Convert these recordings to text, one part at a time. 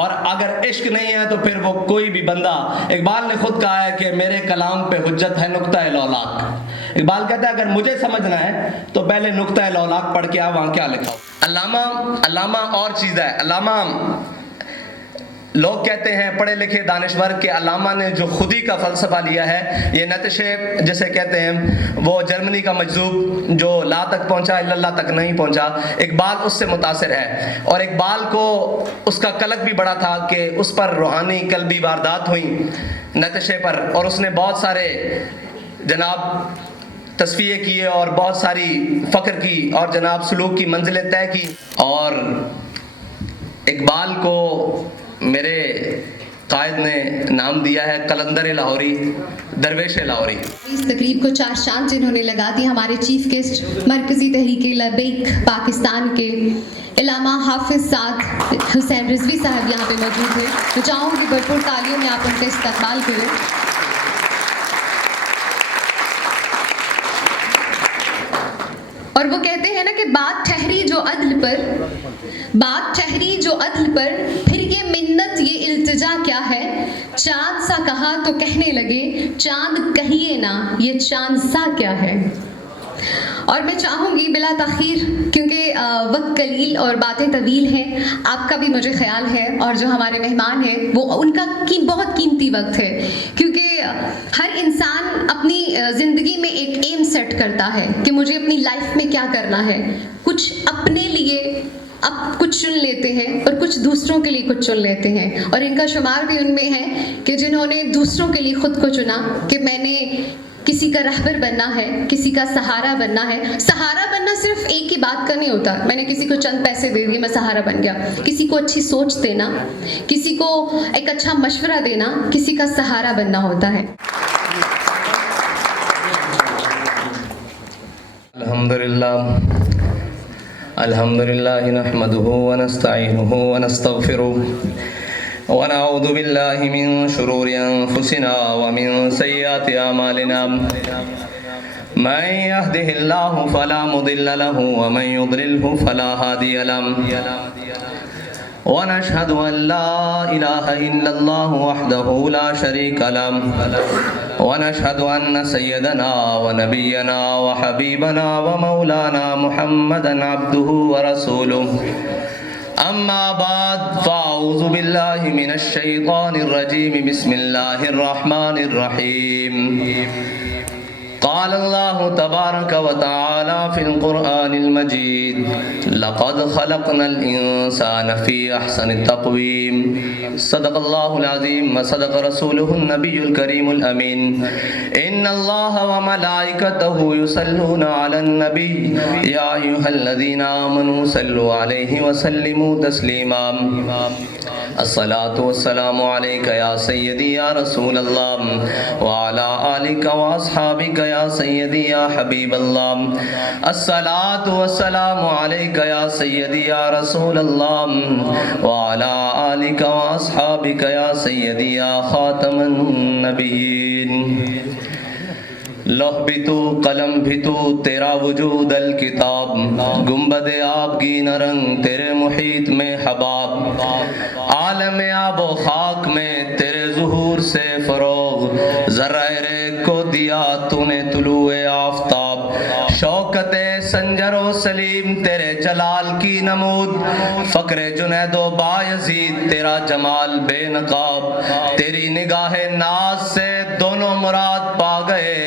اور اگر عشق نہیں ہے تو پھر وہ کوئی بھی بندہ، اقبال نے خود کہا ہے کہ میرے کلام پہ حجت ہے نقطہ لولاک. اقبال کہتا ہے اگر مجھے سمجھنا ہے تو پہلے نقطہ لولاک پڑھ کے وہاں کیا لکھا ہو. علامہ اور چیز ہے. علامہ لوگ کہتے ہیں پڑھے لکھے دانشور کہ علامہ نے جو خودی کا فلسفہ لیا ہے، یہ نتشے جسے کہتے ہیں، وہ جرمنی کا مجذوب جو لا تک پہنچا الا اللہ تک نہیں پہنچا، اقبال اس سے متاثر ہے. اور اقبال کو اس کا قلق بھی بڑا تھا کہ اس پر روحانی قلبی واردات ہوئیں نتشے پر، اور اس نے بہت سارے جناب تصفیے کیے اور بہت ساری فکر کی اور جناب سلوک کی منزلیں طے کی. اور اقبال کو میرے قائد نے نام دیا ہے قلندر لاہوری، درویش لاہوری. اس تقریب کو چار چاند جنہوں نے لگا دی، ہمارے چیف گیسٹ مرکزی تحریک لبیک پاکستان کے علامہ حافظ سعد حسین رضوی صاحب یہاں پہ موجود ہیں. تو چاہوں گی بھرپور تالیوں میں آپ ان کا استقبال کریں. اور وہ کہتے ہیں نا کہ بات ٹھہری جو عدل پر، پھر یہ منت یہ التجا کیا ہے، چاند سا کہا تو کہنے لگے چاند کہیے نا یہ چاند سا کیا ہے. اور میں چاہوں گی بلا تاخیر، کیونکہ وقت قلیل اور باتیں طویل ہیں، آپ کا بھی مجھے خیال ہے اور جو ہمارے مہمان ہیں وہ ان کا بہت قیمتی وقت ہے، کیونکہ ہر انسان اپنی زندگی میں ایک ایم سیٹ کرتا ہے کہ مجھے اپنی لائف میں کیا کرنا ہے. کچھ اپنے لیے اب کچھ چن لیتے ہیں اور کچھ دوسروں کے لیے کچھ چن لیتے ہیں، اور ان کا شمار بھی ان میں ہے کہ جنہوں نے دوسروں کے لیے خود کو چنا کہ میں نے کسی کا رہبر بننا ہے، کسی کا سہارا بننا ہے. سہارا بننا صرف ایک ہی بات کا نہیں ہوتا، میں نے کسی کو چند پیسے دے دیے میں سہارا بن گیا. کسی کو اچھی سوچ دینا، کسی کو ایک اچھا مشورہ دینا، کسی کا سہارا بننا ہوتا ہے. الحمدللہ نحمده ونستعینه ونستغفره ونعوذ باللہ من شرور انفسنا ومن سیئات اعمالنا، من يهده الله فلا مضل له ومن يضلله فلا هادي له، ونشهد أن لا إله إلا الله وحده لا شريك له، ونشهد أن سيدنا ونبينا وحبيبنا ومولانا محمدا عبده ورسوله. أما بعد فأعوذ بالله من الشيطان الرجيم، بسم الله الرحمن الرحيم. قال الله تبارك وتعالى في القرآن المجيد: لقد خلقنا الإنسان في أحسن تقويم. صدق الله العظيم وصدق رسوله النبي الكريم الأمين. إن الله وملائكته يصلون على النبي يا أيها الذين آمنوا صلوا عليه وسلموا تسليما. الصلاة والسلام عليك يا سيدي يا رسول الله وعلى آلك وأصحابك يا سيدي يا حبيب الله. الصلاة والسلام عليك يا سيدي يا رسول الله وعلى آلك وأصحابك يا سيدي يا خاتم النبيين. لوح بھی تو قلم بھی تو تیرا وجود الکتاب، گنبد آبگی نرنگ تیرے محیط میں حباب، عالم آب و خاک میں تیرے ظہور سے فروغ، ذرہ ریگ کو دیا تو نے طلوع آفتاب، شوکت سنجر و سلیم تیرے جلال کی نمود، فقر جنید و بایزید تیرا جمال بے نقاب، تیری نگاہ ناز سے دونوں مراد پا گئے،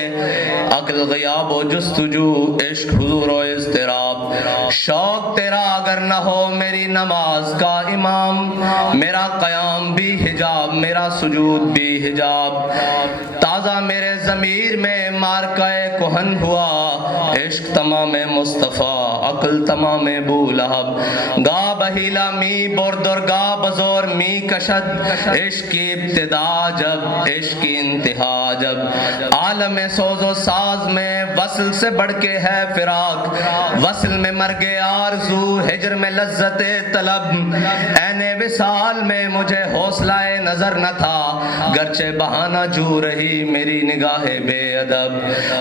عقل غیاب و جستجو عشق حضور و اضطراب. شوق تیرا اگر نہ ہو میری نماز کا امام، میرا قیام بھی حجاب میرا سجود بھی حجاب. تازہ میرے ضمیر میں مارکہ کہن ہوا، عشق تمام مصطفیٰ عقل تمام بولہب. گا بہیلا می بردر گا بزور می کشد، عشق کی ابتدا جب عشق کی انتہا جب. عالم سوز و ساز میں وصل سے بڑھ کے ہے فراق، وصل میں مرگ آرزو ہجر میں لذت طلب. عین وصال میں مجھے حوصلہ نظر نہ تھا، گرچہ بہانہ جو رہی میری نگاہ بے ادب.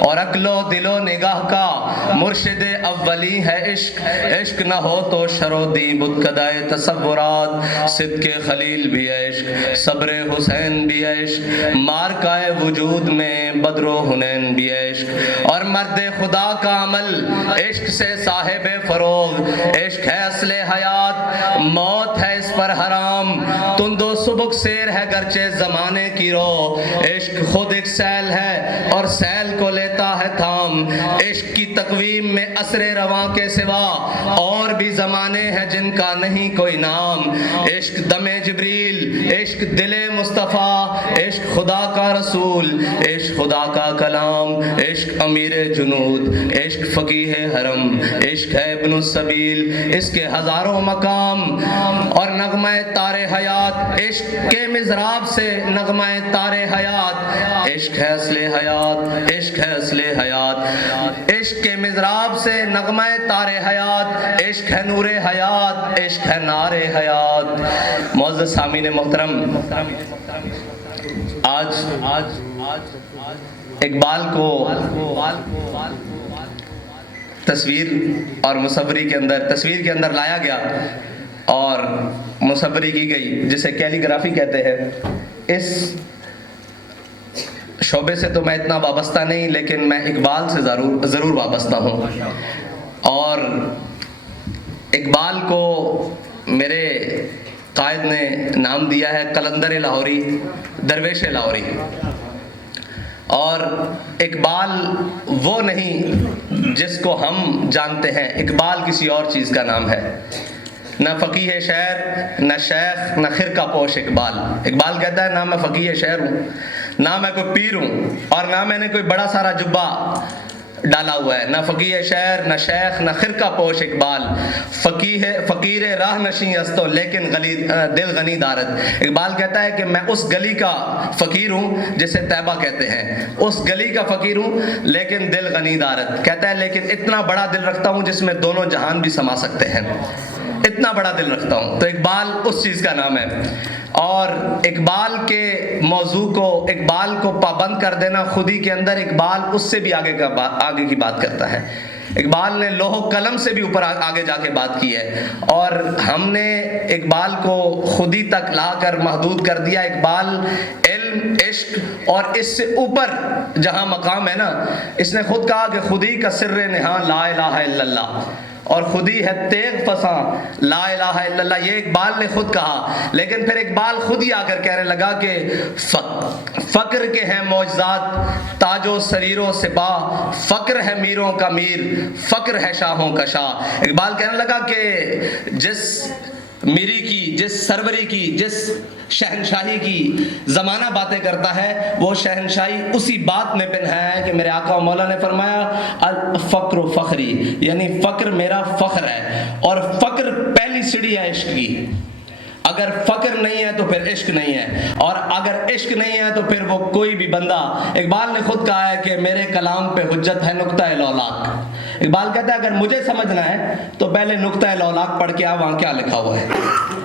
اور عقل و دل و نگاہ کا مرشد اولی ہے عشق، عشق نہ ہو تو شر و دیب بتکدائے تصورات، صدق خلیل بھی عشق، صبر حسین بھی عشق، مارکائے وجود میں بدر و حنین بھی عشق، اور مرد خدا کا عمل عشق سے صاحب فروغ، عشق ہے اصل حیات، موت ہے اس پر حرام، تند و سبک سیر ہے گرچہ زمانے کی رو، عشق خود ایک سیل ہے اور سیل کو لیتا ہے تھام، عشق کی تقویم میں عصر رواں کے سوا اور بھی زمانے ہیں جن کا نہیں کوئی نام، عشق دم جبریل، عشق دل مصطفیٰ، عشق خدا کا رسول، عشق خدا کا کلام، عشق امیر جنود، عشق فقیہ حرم، عشق ہے ابن السبیل، اس کے ہزاروں مقام، اور نغمہ تار حیات، عشق کے مضراب سے نغمہ تار حیات، عشق ہے اصل حیات، عشق ہے اصل حیات، عشق کے مضراب سے نغمہ تار حیات، عشق ہے نور حیات، عشق ہے نار حیات۔ معزز سامعین محترم، آج اقبال کو تصویر اور مصوری کے اندر، تصویر کے اندر لایا گیا اور مصوری کی گئی، جسے کیلی گرافی کہتے ہیں۔ اس شعبے سے تو میں اتنا وابستہ نہیں، لیکن میں اقبال سے ضرور وابستہ ہوں، اور اقبال کو میرے قائد نے نام دیا ہے قلندر لاہوری، درویش لاہوری، اور اقبال وہ نہیں جس کو ہم جانتے ہیں، اقبال کسی اور چیز کا نام ہے، نہ فقیہ شعر، نہ شیخ، نہ خرقہ پوش اقبال۔ اقبال کہتا ہے نہ میں فقیہ شعر ہوں، نہ میں کوئی پیر ہوں، اور نہ میں نے کوئی بڑا سارا جبہ ڈالا ہوا ہے، نہ فقیہ شعر، نہ شیخ، نہ خرقہ پوش اقبال، فقیر راہ نشیں ہستو لیکن دل غنی دارت۔ اقبال کہتا ہے کہ میں اس گلی کا فقیر ہوں جسے طیبہ کہتے ہیں، اس گلی کا فقیر ہوں لیکن دل غنی دارت، کہتا ہے لیکن اتنا بڑا دل رکھتا ہوں جس میں دونوں جہان بھی سما سکتے ہیں، اتنا بڑا دل رکھتا ہوں۔ تو اقبال اس چیز کا نام ہے، اور اقبال کے موضوع کو، اقبال کو پابند کر دینا خود ہی کے اندر، اقبال اس سے بھی آگے کی بات کرتا ہے۔ اقبال نے لوح و قلم سے بھی اوپر آگے جا کے بات کی ہے، اور ہم نے اقبال کو خود ہی تک لا کر محدود کر دیا۔ اقبال علم، عشق اور اس سے اوپر جہاں مقام ہے نا، اس نے خود کہا کہ خود ہی کا سر نہاں لا الہ الا اللہ، اور خود ہی ہے تیغ فساں لا الہ الا اللہ، یہ اقبال نے خود کہا۔ لیکن پھر اقبال خود ہی آ کر کہنے لگا کہ فقر کے ہیں معجزات تاج و سریر و سپاہ، فقر ہے میروں کا میر، فقر ہے شاہوں کا شاہ۔ اقبال کہنے لگا کہ جس میری کی، جس سروری کی، جس شہنشاہی کی زمانہ باتیں کرتا ہے، وہ شہنشاہی اسی بات میں پنہا ہے کہ میرے آقا و مولا نے فرمایا الفقر و فخری، یعنی فقر میرا فخر ہے، اور فقر پہلی سیڑھی ہے عشق کی۔ اگر فقر نہیں ہے تو پھر عشق نہیں ہے، اور اگر عشق نہیں ہے تو پھر وہ کوئی بھی بندہ، اقبال نے خود کہا ہے کہ میرے کلام پہ حجت ہے نقطہ لولاک۔ اقبال کہتا ہے اگر مجھے سمجھنا ہے تو پہلے نقطہ لولاک پڑھ کے وہاں کیا لکھا ہوا ہے۔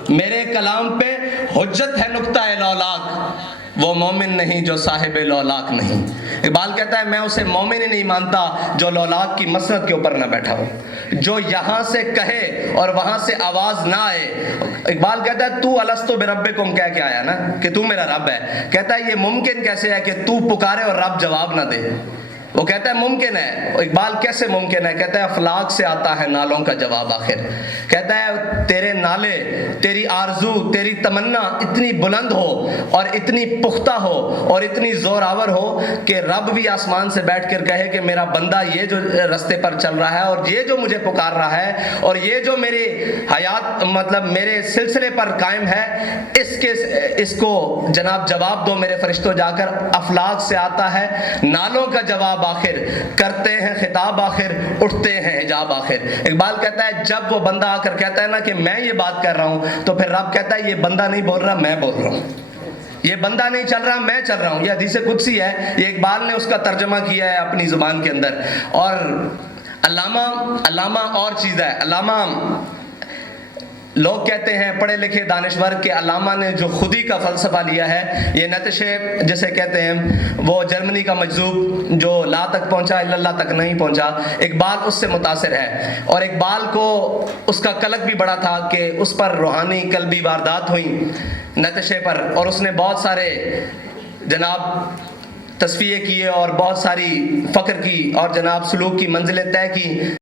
میرے کلام پہ حجت ہے نقطہ لولاک، وہ مومن نہیں جو صاحب لولاک نہیں۔ اقبال کہتا ہے میں اسے مومن ہی نہیں مانتا جو لولاک کی مسند کے اوپر نہ بیٹھا ہو، جو یہاں سے کہے اور وہاں سے آواز نہ آئے۔ اقبال کہتا ہے تو الستو بربکم کہہ کے آیا نا کہ تو میرا رب ہے، کہتا ہے یہ ممکن کیسے ہے کہ تو پکارے اور رب جواب نہ دے؟ وہ کہتا ہے ممکن ہے۔ اقبال کیسے ممکن ہے؟ کہتا ہے افلاک سے آتا ہے نالوں کا جواب آخر۔ کہتا ہے تیرے نالے، تیری آرزو، تیری تمنا اتنی بلند ہو اور اتنی پختہ ہو اور اتنی زور آور ہو کہ رب بھی آسمان سے بیٹھ کر کہے کہ میرا بندہ یہ جو رستے پر چل رہا ہے اور یہ جو مجھے پکار رہا ہے اور یہ جو میری حیات مطلب میرے سلسلے پر قائم ہے، اس کو جناب جواب دو میرے فرشتوں جا کر۔ افلاک سے آتا ہے نالوں کا جواب آخر، کرتے ہیں خطاب آخر، اٹھتے ہیں حجاب آخر۔ اقبال کہتا ہے جب وہ بندہ آ کر کہتا ہے نا کہ میں یہ بات کر رہا ہوں، تو پھر رب کہتا ہے یہ بندہ نہیں بول رہا، میں بول رہا ہوں۔ یہ بندہ نہیں چل رہا، میں چل رہا ہوں۔ یہ حدیث قدسی ہے، یہ اقبال نے اس کا ترجمہ کیا ہے اپنی زبان کے اندر۔ اور علامہ اور چیز ہے، علامہ لوگ کہتے ہیں پڑھے لکھے دانشور کہ علامہ نے جو خودی کا فلسفہ لیا ہے، یہ نتشے جسے کہتے ہیں، وہ جرمنی کا مجذوب جو لا تک پہنچا الا اللہ تک نہیں پہنچا، اقبال اس سے متاثر ہے، اور اقبال کو اس کا قلق بھی بڑا تھا کہ اس پر روحانی قلبی واردات ہوئیں نتشے پر، اور اس نے بہت سارے جناب تصفیے کیے اور بہت ساری فقر کی اور جناب سلوک کی منزلیں طے کی.